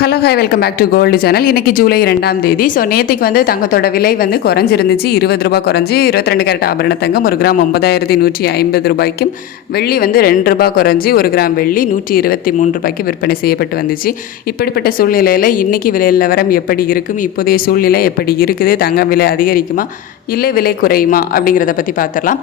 Hello hi welcome back to gold channel இன்றைக்கி July ரெண்டாம் தேதி. ஸோ நேற்றுக்கு வந்து தங்கத்தோட விலை வந்து குறைஞ்சிருந்துச்சு. இருபது ரூபாய் குறைஞ்சி இருபத்தி ரெண்டு கேரட் ஆபரண தங்கம் ஒரு கிராம் ஒன்பதாயிரத்தி நூற்றி ஐம்பது ரூபாய்க்கும் வெள்ளி வந்து ரெண்டு ரூபாய் குறைஞ்சி ஒரு கிராம் வெள்ளி நூற்றி இருபத்தி மூணு ரூபாய்க்கு விற்பனை செய்யப்பட்டு வந்துச்சு. இப்படிப்பட்ட சூழ்நிலையில் இன்றைக்கி விலை நிலவரம் எப்படி இருக்கும்? இப்போதைய சூழ்நிலை எப்படி இருக்குது? தங்கம் விலை அதிகரிக்குமா? இல்லை விலை குறையுமா? அப்படிங்கிறத பற்றி பார்த்துடலாம்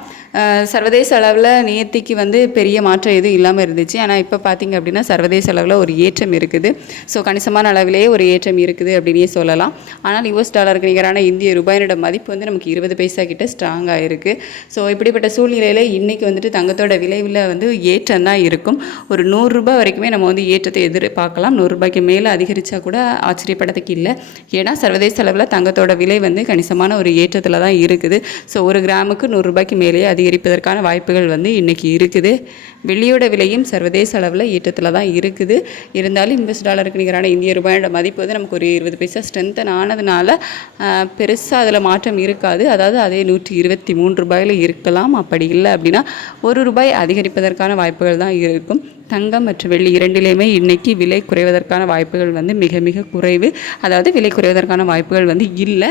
சர்வதேச அளவில் நேத்திக்கு வந்து பெரிய மாற்றம் எதுவும் இல்லாமல் இருந்துச்சு. ஆனால் இப்போ பார்த்தீங்க அப்படின்னா சர்வதேச அளவில் ஒரு ஏற்றம் இருக்குது. ஸோ கணிசமான அளவிலேயே ஒரு ஏற்றம் இருக்குது அப்படின்னே சொல்லலாம். ஆனால் யுஎஸ் டாலருக்கு நிகரான இந்திய ரூபாயினோட மதிப்பு வந்து நமக்கு இருபது பைசா கிட்ட ஸ்ட்ராங்காக இருக்குது ஸோ இப்படிப்பட்ட சூழ்நிலையில் இன்றைக்கி வந்துட்டு தங்கத்தோட விளைவில் வந்து ஏற்றம் தான் இருக்கும். ஒரு நூறுரூபா வரைக்குமே நம்ம வந்து ஏற்றத்தை எதிர்பார்க்கலாம். நூறுரூபாய்க்கு மேலே அதிகரித்தா கூட ஆச்சரியப்படத்துக்கு இல்லை. ஏன்னா சர்வதேச அளவில் தங்கத்தோட விலை வந்து கணிசமான ஒரு ஏற்றத்தில் தான் இருக்குது. ஸோ ஒரு கிராமுக்கு நூறுரூபாய்க்கு மேலேயே அதிகரிப்பதற்கான வாய்ப்புகள் வந்து இன்றைக்கி இருக்குது. வெள்ளியோட விலையும் சர்வதேச அளவில் ஏற்றத்தில் தான் இருக்குது. இருந்தாலும் இன்வெஸ்ட் டாலருக்கு நிகரான இந்திய ரூபாயோட மதிப்பு வந்து நமக்கு ஒரு இருபது பைசா ஸ்ட்ரென்த்தன் ஆனதுனால பெருசாக அதில் மாற்றம் இருக்காது. அதாவது அதே நூற்றி இருபத்தி மூன்று ரூபாயில் இருக்கலாம். அப்படி இல்லை அப்படின்னா ஒரு ரூபாய் அதிகரிப்பதற்கான வாய்ப்புகள் தான் இருக்கும். தங்கம் மற்றும் வெள்ளி இரண்டிலையுமே இன்றைக்கி விலை குறைவதற்கான வாய்ப்புகள் வந்து மிக மிக குறைவு. அதாவது விலை குறைவதற்கான வாய்ப்புகள் வந்து இல்லை.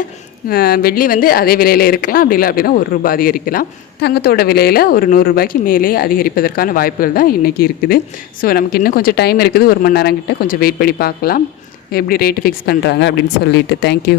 வெள்ளி வந்து அதே விலையில் இருக்கலாம். அப்படி இல்லை அப்படின்னா ஒரு ரூபாய் அதிகரிக்கலாம். தங்கத்தோட விலையில் ஒரு நூறுரூபாய்க்கு மேலே அதிகரிப்பதற்கான வாய்ப்புகள் தான் இன்றைக்கி இருக்குது. ஸோ நமக்கு இன்னும் கொஞ்சம் டைம் இருக்குது. ஒரு மணி நேரம் கிட்ட கொஞ்சம் வெயிட் பண்ணி பார்க்கலாம். எப்படி ரேட்டு ஃபிக்ஸ் பண்ணுறாங்க அப்படின்னு சொல்லிட்டு. தேங்க்யூ